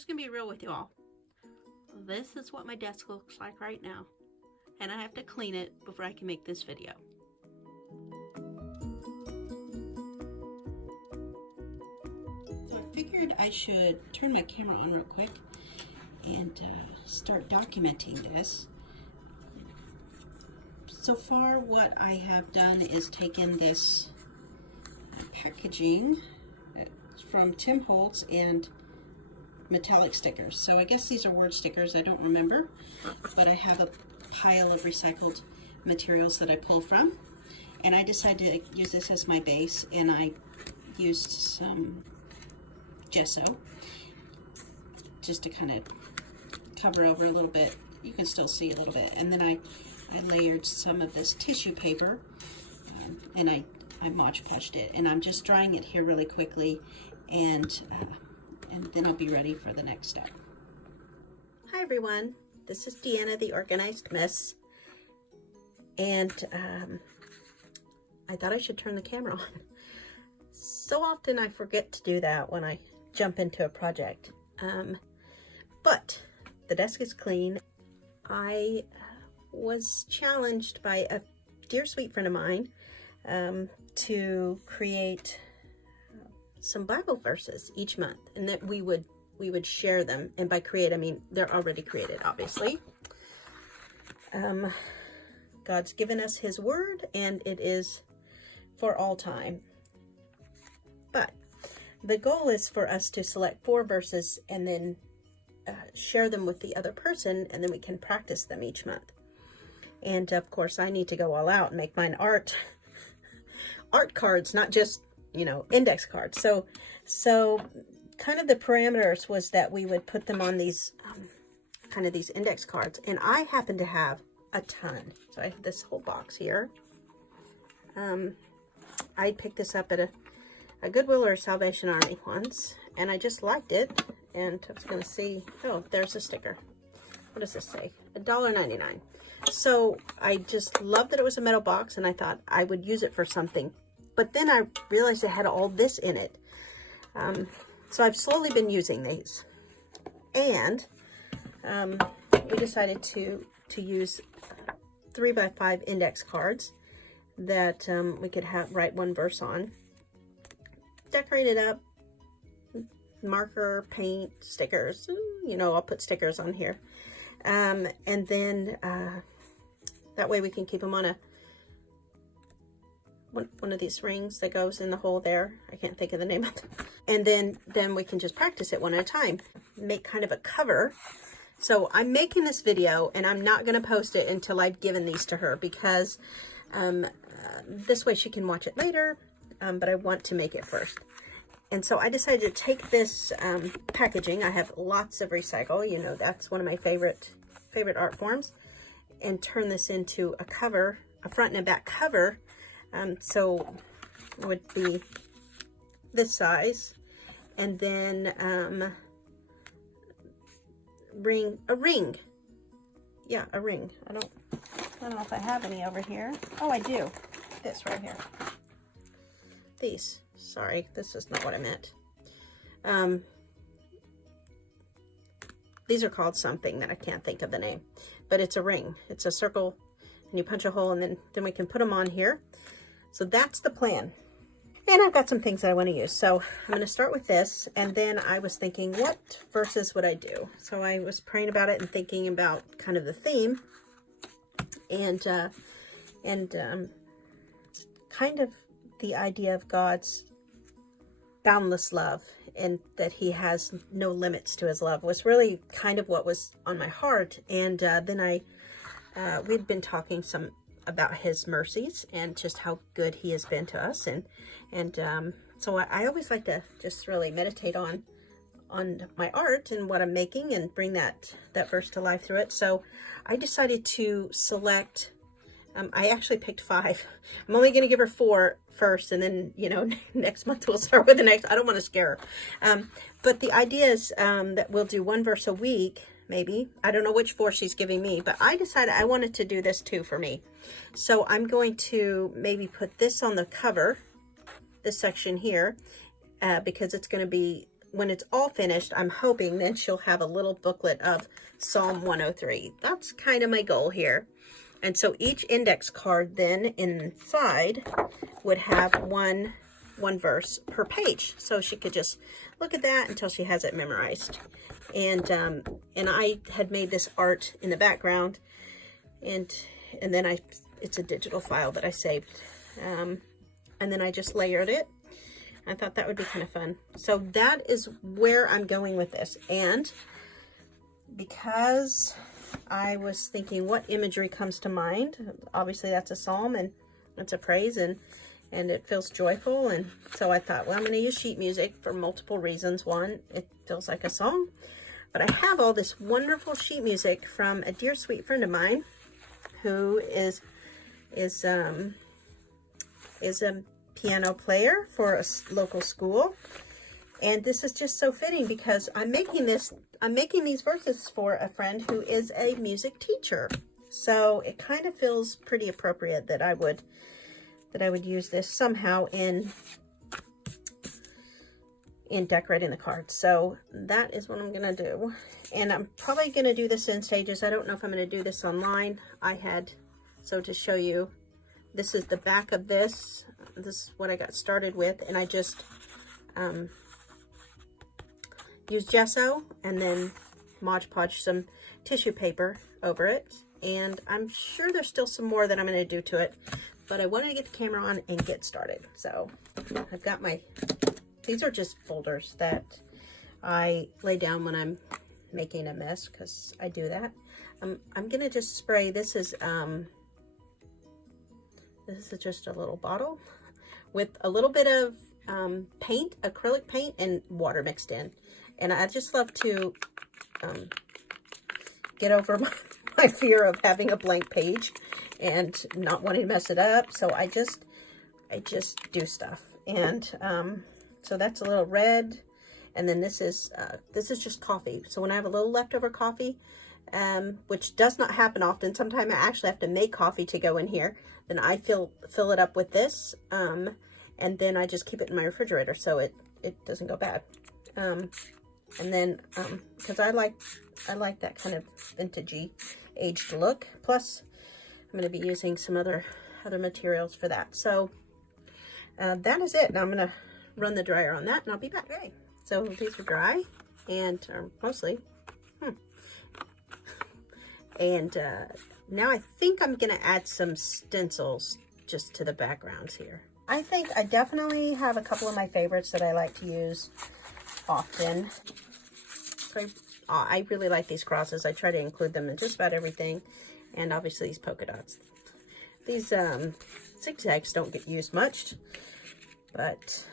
just gonna be real with you all. This is what my desk looks like right now, and I have to clean it before I can make this video. So I figured I should turn my camera on real quick and start documenting this. So far what I have done is taken this packaging from Tim Holtz and metallic stickers. So I guess these are word stickers, I don't remember, but I have a pile of recycled materials that I pull from, and I decided to use this as my base, and I used some gesso just to kind of cover over a little bit. You can still see a little bit, and then I layered some of this tissue paper, and I Mod Podged it, and I'm just drying it here really quickly, and then I'll be ready for the next step. Hi everyone, this is Deanna, the Organized Miss, and I thought I should turn the camera on. So often I forget to do that when I jump into a project, but the desk is clean. I was challenged by a dear sweet friend of mine to create some Bible verses each month, and that we would share them. And by create, I mean they're already created, obviously. God's given us his word, and it is for all time. But the goal is for us to select 4 verses and then share them with the other person, and then we can practice them each month. And of course I need to go all out and make mine art cards, not just, you know, index cards. So kind of the parameters was that we would put them on these kind of these index cards, and I happen to have a ton. So I have this whole box here. I picked this up at a Goodwill or a Salvation Army once, and I just liked it, and I was going to see, oh, there's a sticker. What does this say? $1.99. So I just loved that it was a metal box, and I thought I would use it for something. But then I realized it had all this in it. So I've slowly been using these. And we decided to use 3x5 index cards that we could write 1 verse on. Decorate it up. Marker, paint, stickers. You know, I'll put stickers on here. And then that way we can keep them on one of these rings that goes in the hole there. I can't think of the name of it. And then we can just practice it one at a time. Make kind of a cover. So I'm making this video, and I'm not going to post it until I've given these to her, because this way she can watch it later, but I want to make it first. And so I decided to take this packaging. I have lots of recycle, you know, that's one of my favorite art forms, and turn this into a cover, a front and a back cover. So it would be this size, and then a ring. Yeah, a ring. I don't know if I have any over here. Oh, I do. This right here. These. Sorry, this is not what I meant. These are called something that I can't think of the name, but it's a ring. It's a circle, and you punch a hole, and then we can put them on here. So that's the plan. And I've got some things that I want to use. So I'm going to start with this, and then I was thinking, what verses would I do? So I was praying about it and thinking about kind of the theme, and kind of the idea of God's boundless love, and that he has no limits to his love was really kind of what was on my heart. And then we'd been talking some about his mercies and just how good he has been to us, and so I always like to just really meditate on my art and what I'm making, and bring that verse to life through it. So I decided to select, I actually picked 5. I'm only going to give her 4 first, and then, you know, next month we'll start with the next. I don't want to scare her. But the idea is that we'll do 1 verse a week, maybe. I don't know which 4 she's giving me, but I decided I wanted to do this too for me. So I'm going to maybe put this on the cover, this section here, because it's going to be when it's all finished, I'm hoping then she'll have a little booklet of Psalm 103. That's kind of my goal here. And so each index card then inside would have one verse per page. So she could just look at that until she has it memorized. And I had made this art in the background, and then it's a digital file that I saved. And then I just layered it. I thought that would be kind of fun. So that is where I'm going with this. And because I was thinking what imagery comes to mind, obviously that's a psalm and it's a praise, and it feels joyful. And so I thought, well, I'm going to use sheet music for multiple reasons. One, it feels like a song, but I have all this wonderful sheet music from a dear sweet friend of mine who is a piano player for a local school. And this is just so fitting because I'm making these verses for a friend who is a music teacher. So it kind of feels pretty appropriate that I would use this somehow in decorating the cards. So that is what I'm going to do. And I'm probably going to do this in stages. I don't know if I'm going to do this online. So to show you, this is the back of this. This is what I got started with. And I just used gesso and then Mod Podge some tissue paper over it. And I'm sure there's still some more that I'm going to do to it. But I wanted to get the camera on and get started. So I've got these are just folders that I lay down when I'm making a mess, because I do that. I'm going to just spray. This is just a little bottle with a little bit of paint, acrylic paint, and water mixed in. And I just love to get over my fear of having a blank page and not wanting to mess it up. So I just do stuff. And so that's a little red. And then this is just coffee. So when I have a little leftover coffee, which does not happen often, sometimes I actually have to make coffee to go in here, then I fill it up with this. And then I just keep it in my refrigerator so it doesn't go bad. And then, because I like that kind of vintagey aged look. Plus, I'm going to be using some other materials for that. So that is it. Now I'm going to run the dryer on that, and I'll be back. Okay. So these are dry, and mostly. And now I think I'm going to add some stencils just to the backgrounds here. I think I definitely have a couple of my favorites that I like to use often. So I really like these crosses. I try to include them in just about everything. And obviously these polka dots. These zigzags don't get used much. But,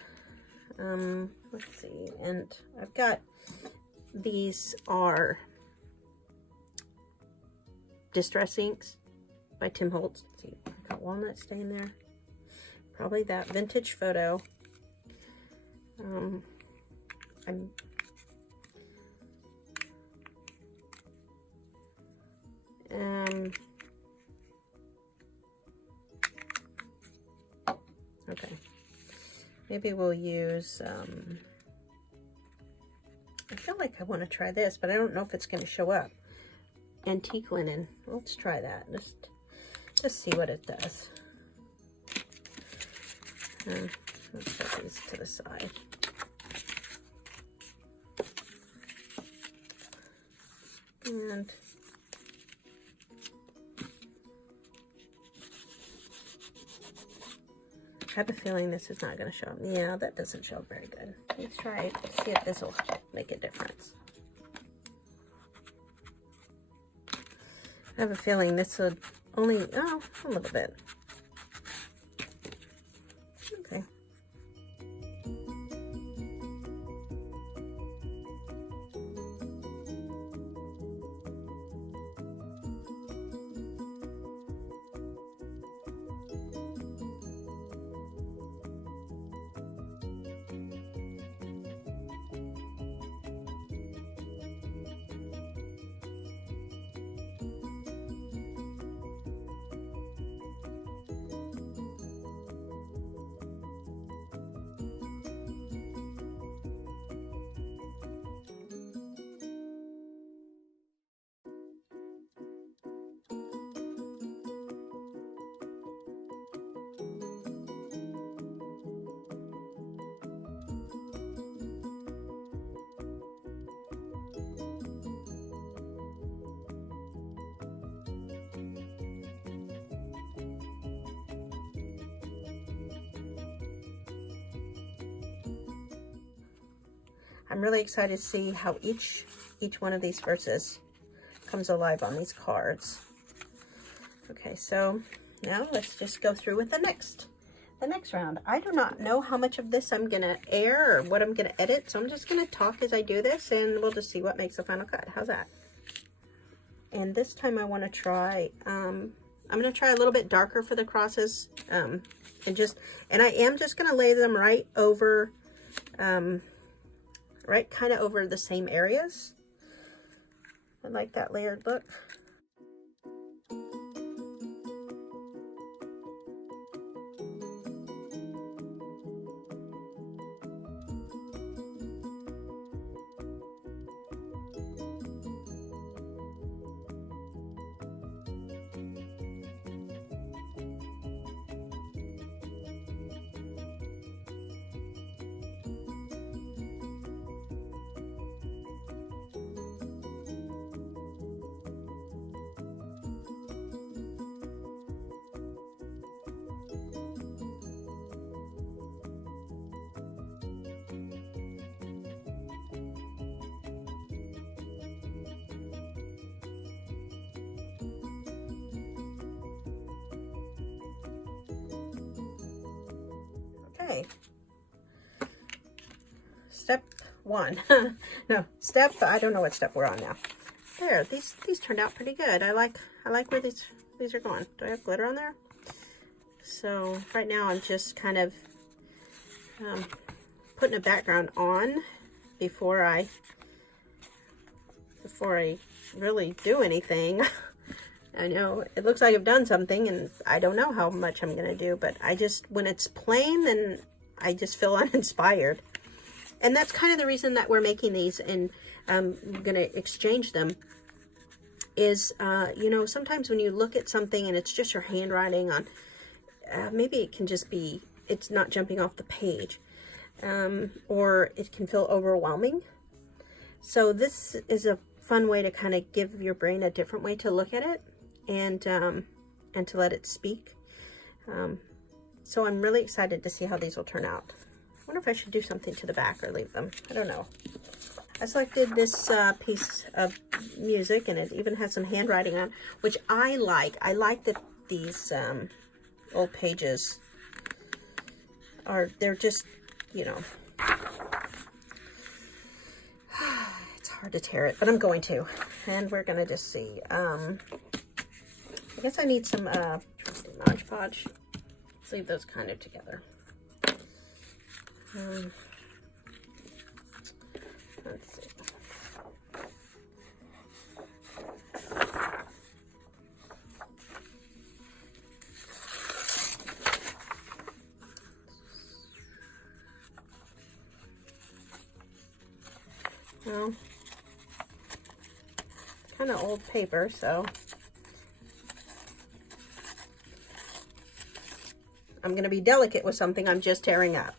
let's see. And I've got, these are Distress Inks by Tim Holtz. Let's see, I've got walnut stain there. Probably that vintage photo. Okay. Maybe we'll use, I feel like I want to try this, but I don't know if it's going to show up. Antique linen. Let's try that. Just see what it does. Let's set these to the side. And I have a feeling this is not going to show up. Yeah, that doesn't show up very good. Let's try it. See if this will make a difference. I have a feeling this would only, a little bit. Okay. I'm really excited to see how each one of these verses comes alive on these cards. Okay, so now let's just go through with the next round. I do not know how much of this I'm gonna air or what I'm gonna edit, so I'm just gonna talk as I do this, and we'll just see what makes the final cut. How's that? And this time I want to try, I'm gonna try a little bit darker for the crosses, and I am just gonna lay them right over, right kind of over the same areas. I like that layered look. Okay. Step one. No, I don't know what step we're on now. There, these turned out pretty good. I like where these are going. Do I have glitter on there? So right now I'm just kind of putting a background on before I really do anything. I know it looks like I've done something, and I don't know how much I'm gonna do, but when it's plain, then I just feel uninspired. And that's kind of the reason that we're making these, and I'm gonna exchange them, is, you know, sometimes when you look at something and it's just your handwriting on, maybe it can just be, it's not jumping off the page, or it can feel overwhelming. So this is a fun way to kind of give your brain a different way to look at it, and to let it speak. So I'm really excited to see how these will turn out. I wonder if I should do something to the back or leave them. I don't know. I selected this piece of music, and it even has some handwriting on, which I like. I like that these old pages they're just, you know, it's hard to tear it, but I'm going to. And we're going to just see. I guess I need some Mod Podge. Let's leave those kind of together. Let's see. Well, kind of old paper, so I'm going to be delicate with something I'm just tearing up.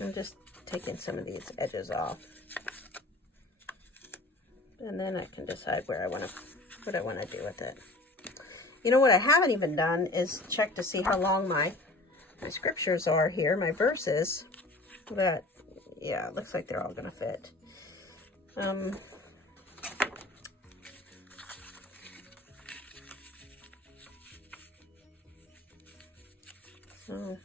I'm just taking some of these edges off, and then I can decide what I want to do with it. You know what I haven't even done is check to see how long my scriptures are here, my verses. But yeah, it looks like they're all going to fit. So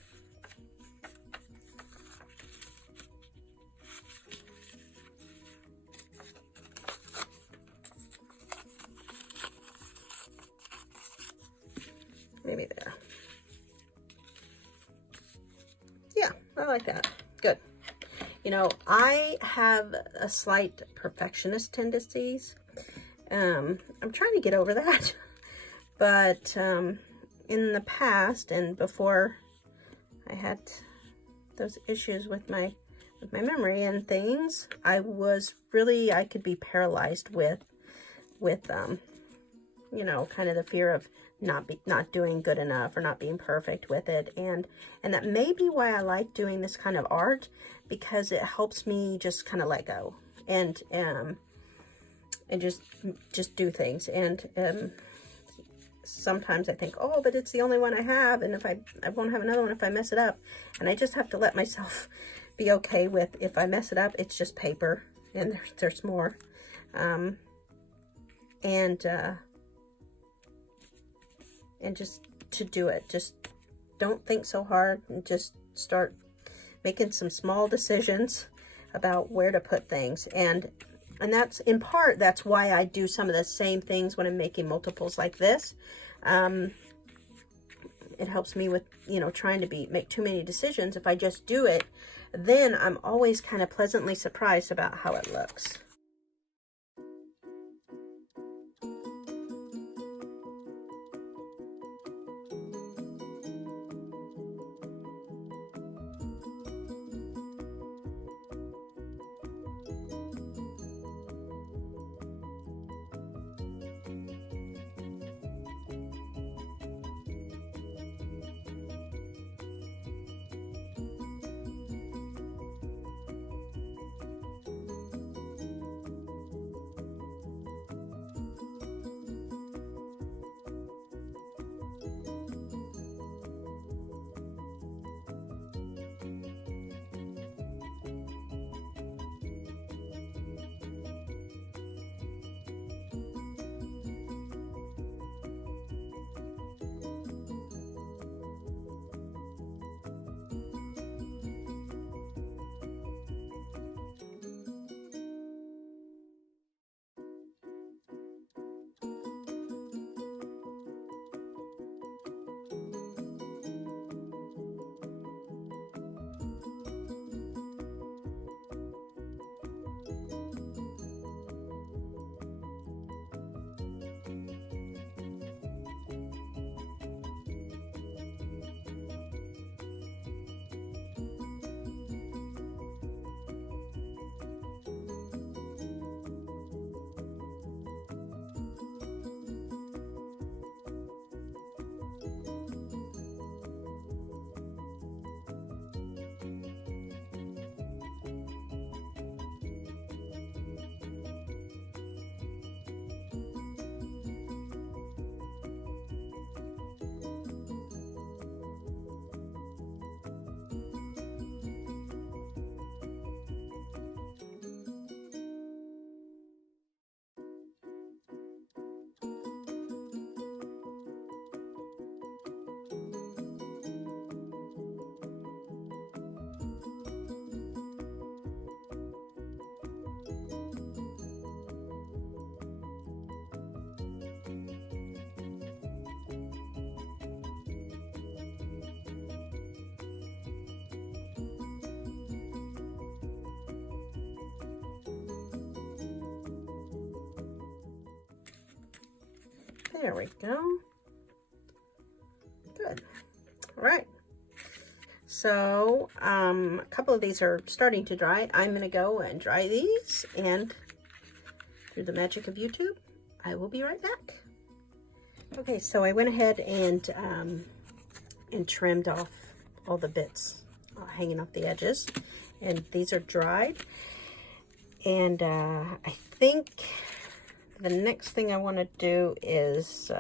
maybe there. Yeah, I like that. Good. You know, I have a slight perfectionist tendencies. I'm trying to get over that. But in the past, and before I had those issues with my memory and things, I could be paralyzed with you know, kind of the fear of not doing good enough or not being perfect with it, and that may be why I like doing this kind of art, because it helps me just kind of let go and just do things. And sometimes I think, oh, but it's the only one I have, and if I won't have another one if I mess it up. And I just have to let myself be okay with, if I mess it up, it's just paper, and there's more. And just to do it. Just don't think so hard, and just start making some small decisions about where to put things. And that's, in part, that's why I do some of the same things when I'm making multiples like this. It helps me with, you know, trying to make too many decisions. If I just do it, then I'm always kind of pleasantly surprised about how it looks. There we go. Good. All right. So a couple of these are starting to dry. I'm going to go and dry these, and through the magic of YouTube, I will be right back. Okay, so I went ahead and trimmed off all the bits hanging off the edges, and these are dried. And I think the next thing I want to do is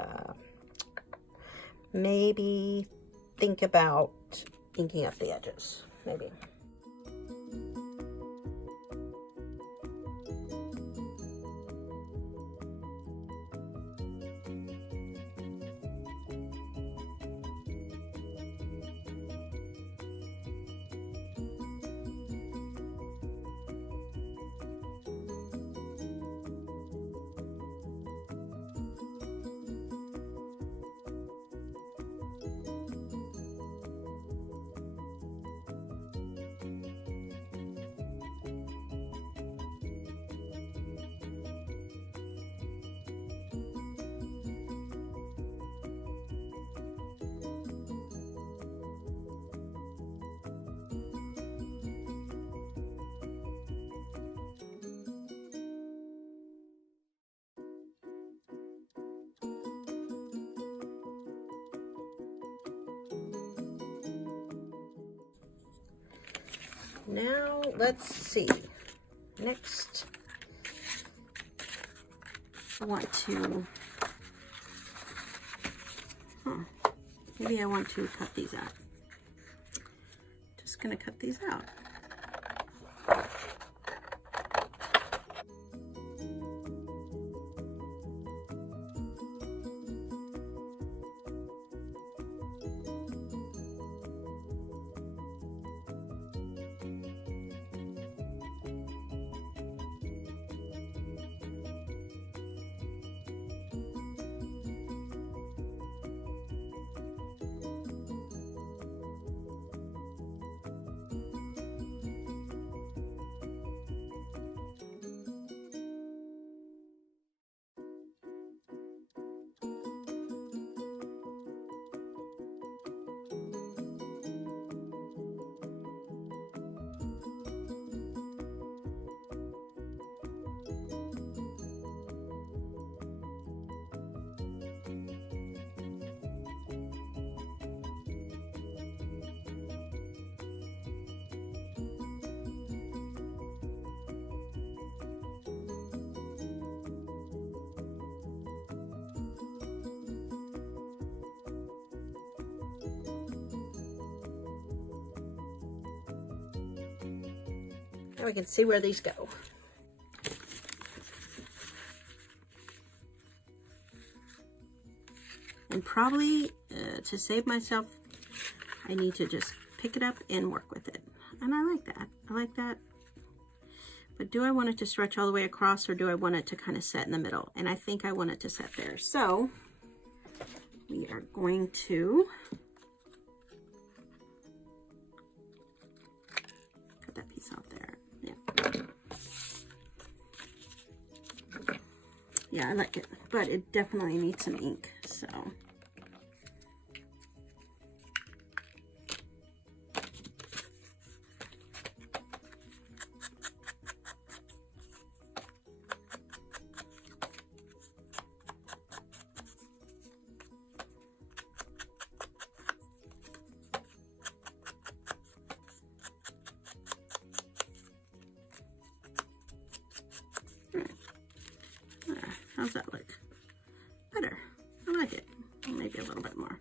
maybe think about inking up the edges, maybe. Now, let's see. Next, I want to Huh. Maybe I want to cut these out. Just gonna cut these out. Now we can see where these go. And probably to save myself, I need to just pick it up and work with it. And I like that. I like that. But do I want it to stretch all the way across, or do I want it to kind of set in the middle? And I think I want it to set there. So we are going to cut that piece off there. Yeah, I like it, but it definitely needs some ink, so. How's that look? Better. I like it. Maybe a little bit more.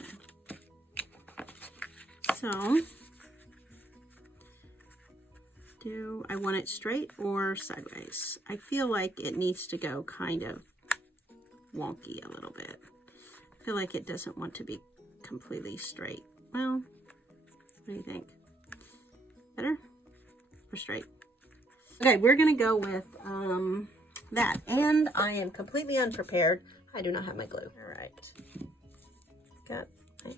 Okay. So, do I want it straight or sideways? I feel like it needs to go kind of wonky a little bit. I feel like it doesn't want to be completely straight. Well, what do you think? Better or straight? Okay, we're gonna go with that, and I am completely unprepared. I do not have my glue. All right, got my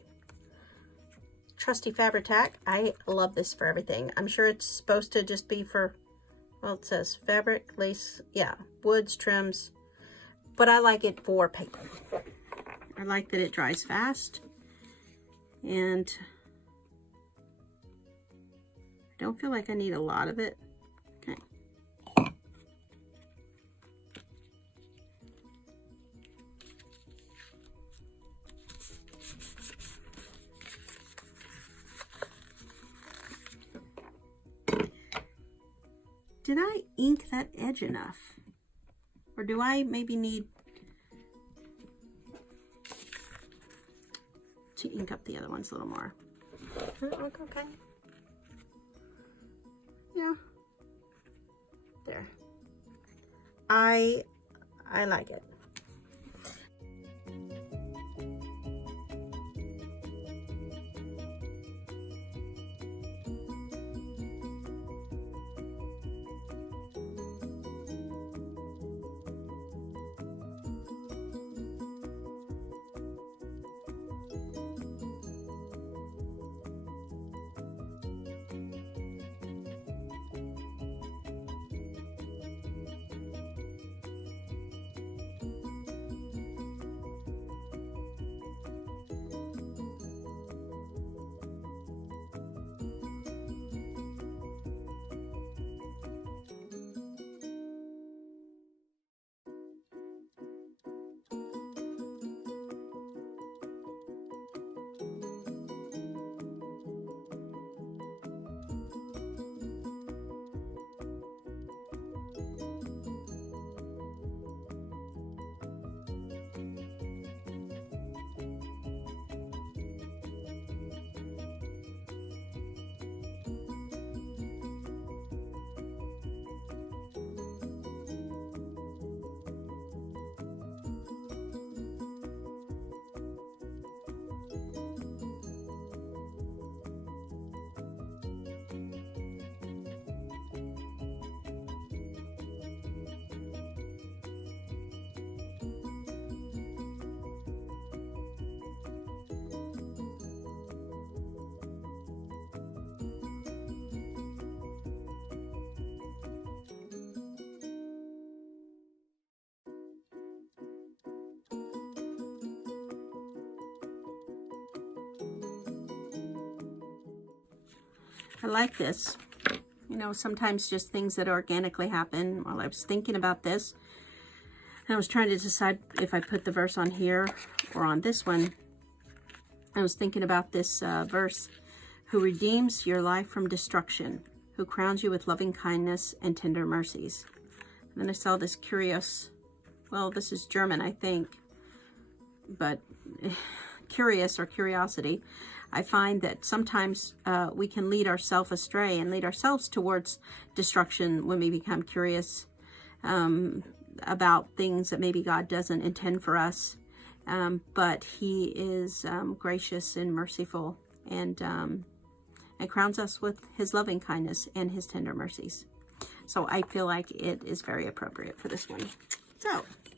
trusty Fabri-Tac. I love this for everything. I'm sure it's supposed to just be for, well, it says fabric, lace, yeah, woods, trims, but I like it for paper. I like that it dries fast, and I don't feel like I need a lot of it. Did I ink that edge enough? Or do I maybe need to ink up the other ones a little more? Okay. Yeah. There. I like it. I like this. You know, sometimes just things that organically happen. While I was thinking about this, and I was trying to decide if I put the verse on here or on this one. I was thinking about this verse, who redeems your life from destruction, who crowns you with loving kindness and tender mercies. And then I saw this curious, well, this is German, I think, but curious or curiosity. I find that sometimes we can lead ourselves astray and lead ourselves towards destruction when we become curious about things that maybe God doesn't intend for us. But He is gracious and merciful, and crowns us with His loving kindness and His tender mercies. So I feel like it is very appropriate for this one. So. Okay.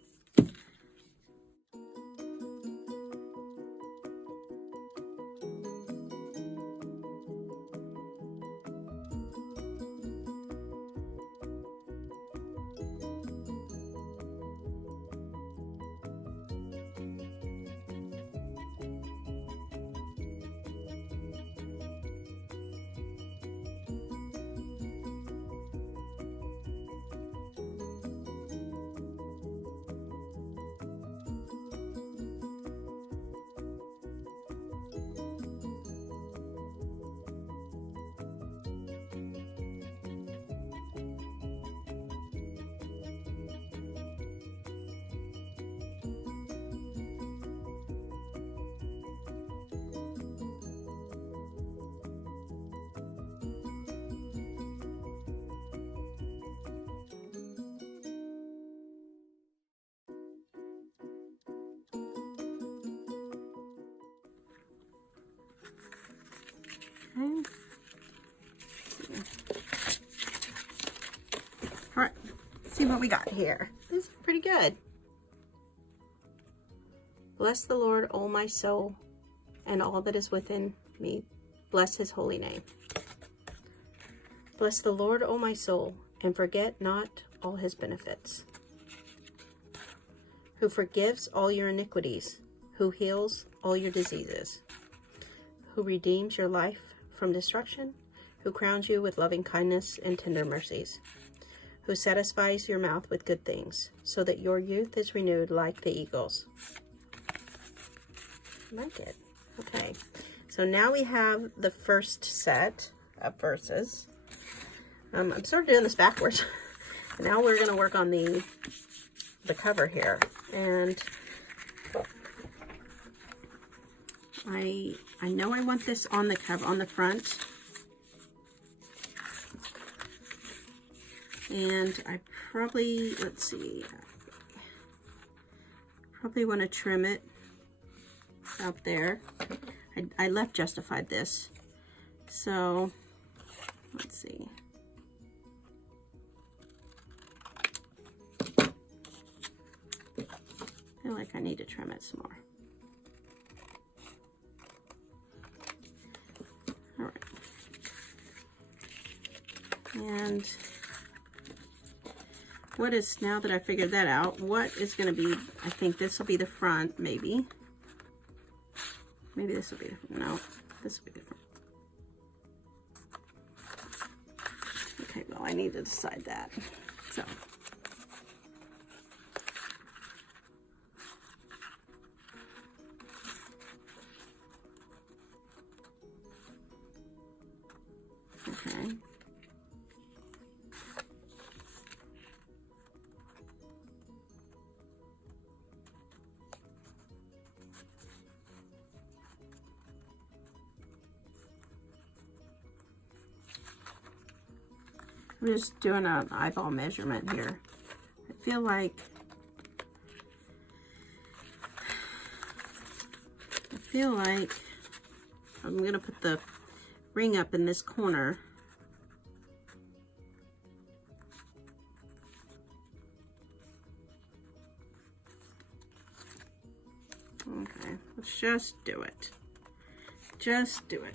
All right, let's see what we got here. This is pretty good. Bless the Lord, O my soul, and all that is within me. Bless His holy name. Bless the Lord, O my soul, and forget not all His benefits. Who forgives all your iniquities, who heals all your diseases, who redeems your life from destruction, who crowns you with loving kindness and tender mercies, who satisfies your mouth with good things, so that your youth is renewed like the eagles. I like it. Okay, so now we have the first set of verses. I'm sort of doing this backwards. Now we're going to work on the cover here, and I know I want this on the cover, on the front, and I probably, let's see, probably want to trim it out there. I left justified this, so let's see. I feel like I need to trim it some more. All right. And what is, now that I figured that out, what is going to be, I think this will be the front, maybe. Maybe this will be, no, this will be the front. Okay, well, I need to decide that. So. Okay. I'm just doing an eyeball measurement here. I feel like I'm going to put the ring up in this corner. Okay, let's just do it. Just do it.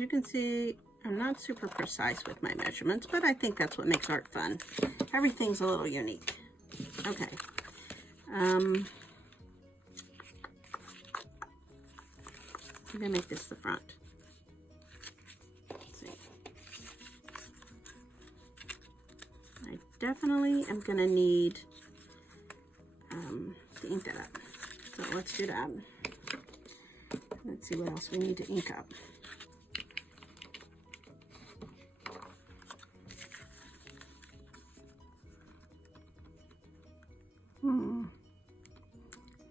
you can see, I'm not super precise with my measurements, but I think that's what makes art fun. Everything's a little unique. Okay. I'm gonna make this the front. Let's see. I definitely am gonna need to ink that up. So let's do that. Let's see what else we need to ink up.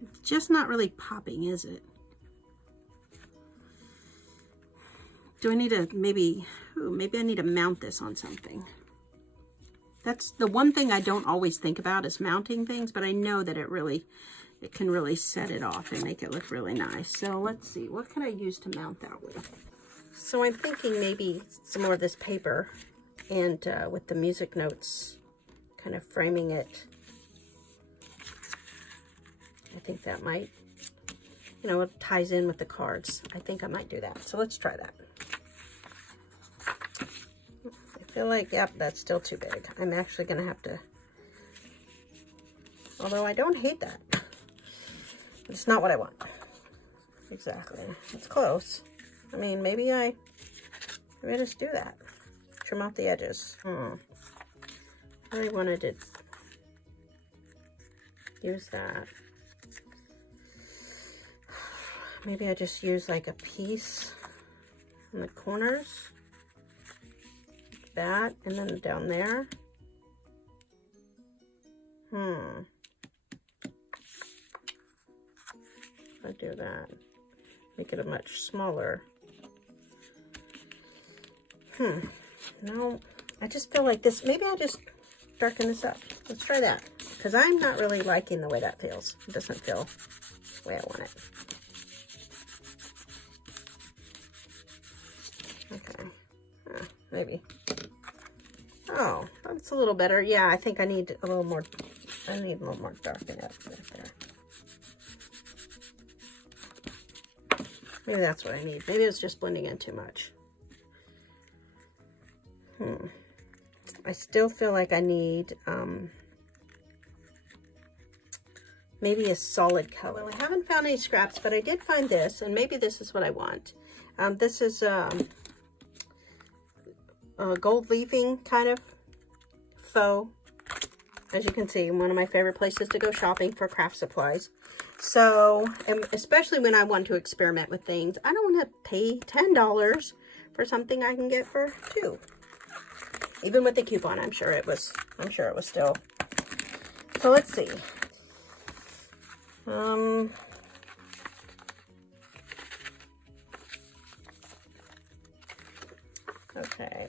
It's just not really popping, is it? Do I need to maybe I need to mount this on something. That's the one thing I don't always think about is mounting things, but I know that it can really set it off and make it look really nice. So let's see, what can I use to mount that with? So I'm thinking maybe some more of this paper and with the music notes kind of framing it. I think that might, you know, it ties in with the cards. I think I might do that. So let's try that. I feel like, yep, that's still too big. I'm actually going to have to, although I don't hate that. It's not what I want. Exactly. It's close. I mean, maybe I just do that. Trim off the edges. I really wanted to use that. Maybe I just use like a piece in the corners. That, and then down there. I do that. Make it a much smaller. No, I just feel like this, maybe I'll just darken this up. Let's try that. Because I'm not really liking the way that feels. It doesn't feel the way I want it. Okay. Maybe. Oh, that's a little better. Yeah, I think I need a little more. I need a little more darken up right there. Maybe that's what I need. Maybe it's just blending in too much. I still feel like I need maybe a solid color. Well, I haven't found any scraps, but I did find this, and maybe this is what I want. This is a gold leafing kind of faux. As you can see, one of my favorite places to go shopping for craft supplies. So, and especially when I want to experiment with things, I don't want to pay $10 for something I can get for $2. Even with the coupon, I'm sure it was still. So let's see. Okay.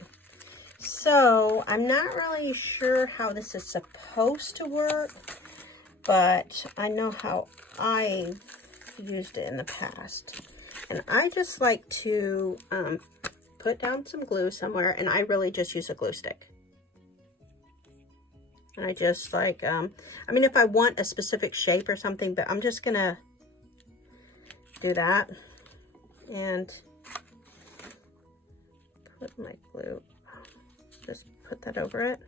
So I'm not really sure how this is supposed to work, but I know how I've used it in the past. And I just like to put down some glue somewhere, and I really just use a glue stick. And I just like, I mean, if I want a specific shape or something, but I'm just gonna do that and put my glue, just put that over it.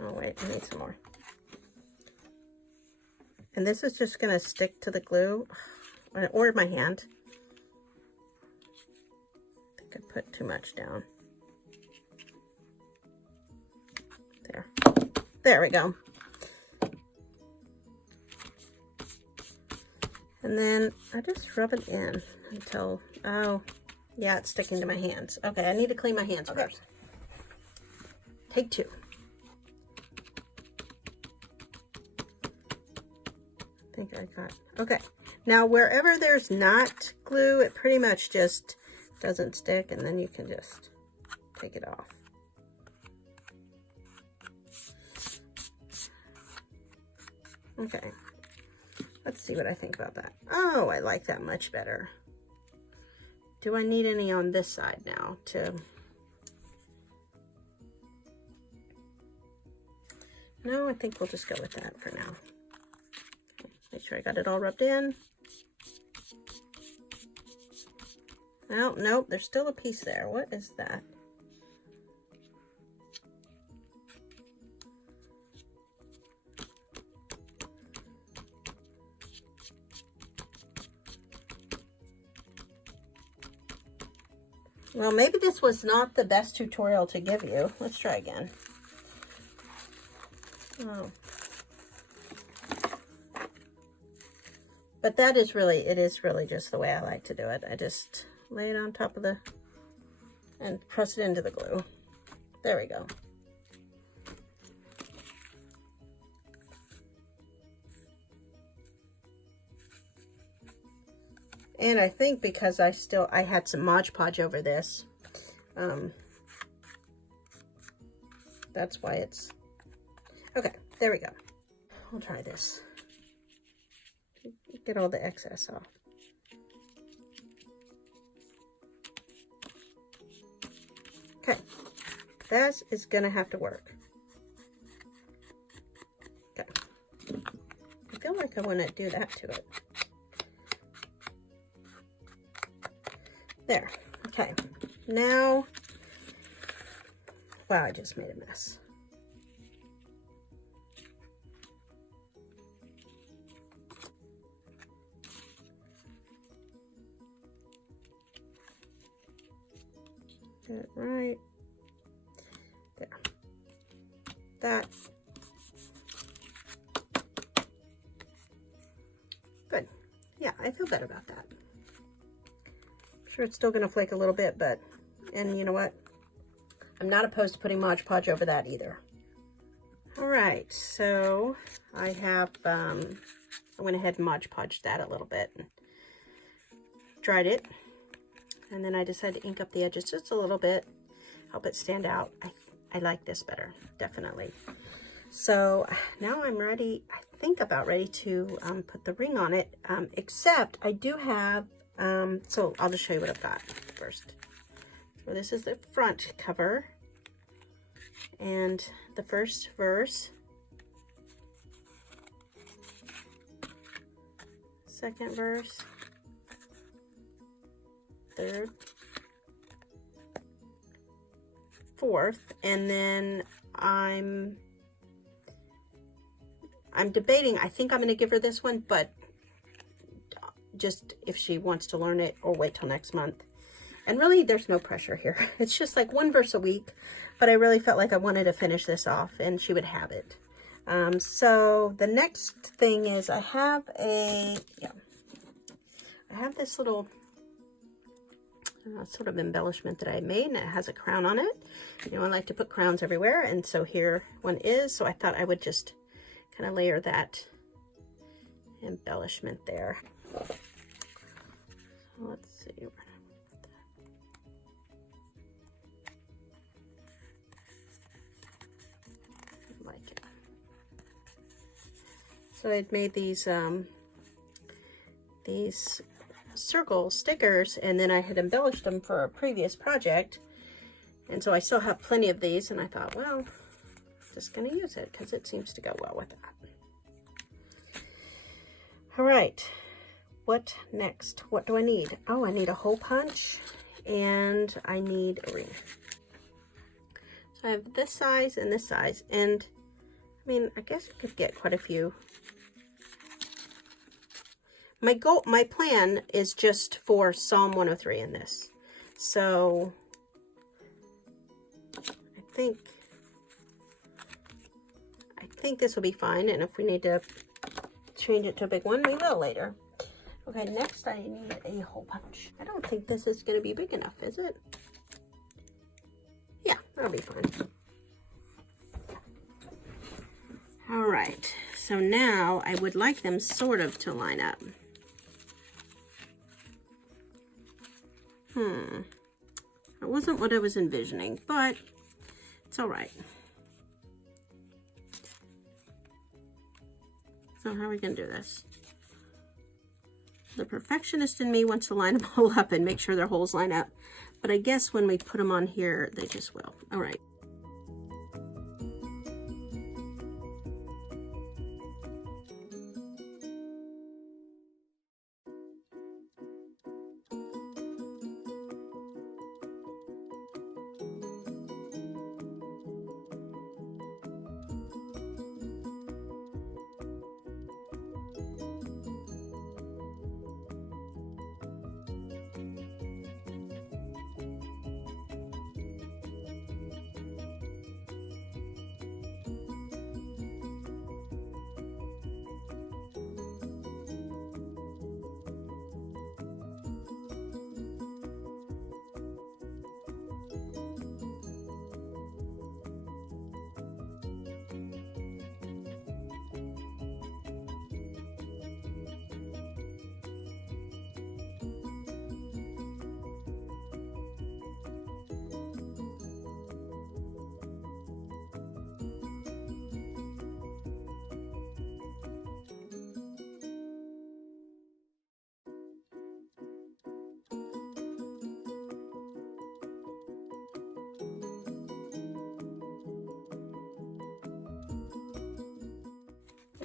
Oh wait, I need some more. And this is just gonna stick to the glue, or my hand. I think I put too much down. There we go. And then I just rub it in until, oh, yeah, it's sticking to my hands. Okay, I need to clean my hands first. Take 2. I think I got, okay. Now, wherever there's not glue, it pretty much just doesn't stick, and then you can just take it off. Okay, let's see what I think about that. Oh, I like that much better. Do I need any on this side now to... No, I think we'll just go with that for now. Okay, make sure I got it all rubbed in. Oh, nope, there's still a piece there. What is that? Well, maybe this was not the best tutorial to give you. Let's try again. Oh. But that is really, it is really just the way I like to do it. I just lay it on top of the, and press it into the glue. There we go. And I think because I had some Mod Podge over this, that's why it's, okay, there we go. We'll try this. Get all the excess off. Okay, that is gonna have to work. Okay, I feel like I want to do that to it. There. Okay. Now, wow, I just made a mess. Get it right there. That. Good. Yeah, I feel better about that. Sure, it's still going to flake a little bit, but, and you know what? I'm not opposed to putting Mod Podge over that either. All right, so I have, I went ahead and Mod Podged that a little bit, and dried it, and then I decided to ink up the edges just a little bit, help it stand out. I like this better, definitely. So now I'm ready, I think about ready to put the ring on it, except I do have, so I'll just show you what I've got first. So this is the front cover, and the first verse, second verse, third, fourth, and then I'm debating. I think I'm going to give her this one, but just if she wants to learn it, or wait till next month. And really, there's no pressure here. It's just like one verse a week, but I really felt like I wanted to finish this off and she would have it. So the next thing is I have this little sort of embellishment that I made, and it has a crown on it. You know, I like to put crowns everywhere, and so here one is. So I thought I would just kind of layer that embellishment there. Let's see. I like it. So I'd made these circle stickers, and then I had embellished them for a previous project, and so I still have plenty of these, and I thought, well, I'm just gonna use it because it seems to go well with that. All right, what next? What do I need? Oh, I need a hole punch, and I need a ring. So I have this size and this size, and I mean, I guess I could get quite a few. My plan is just for Psalm 103 in this. So I think this will be fine, and if we need to change it to a big one, we will later. Okay, next I need a hole punch. I don't think this is going to be big enough, is it? Yeah, that'll be fine. All right, so now I would like them sort of to line up. That wasn't what I was envisioning, but it's all right. So how are we going to do this? The perfectionist in me wants to line them all up and make sure their holes line up. But I guess when we put them on here, they just will. All right.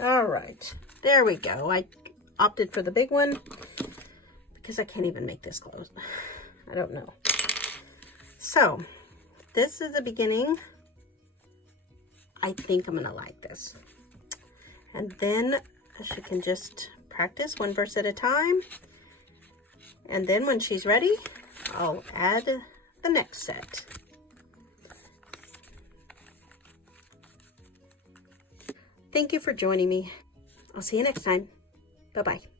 All right, there we go. I opted for the big one because I can't even make this close. I don't know. So this is the beginning. I think I'm gonna like this. And then she can just practice one verse at a time. And then when she's ready, I'll add the next set. Thank you for joining me. I'll see you next time. Bye-bye.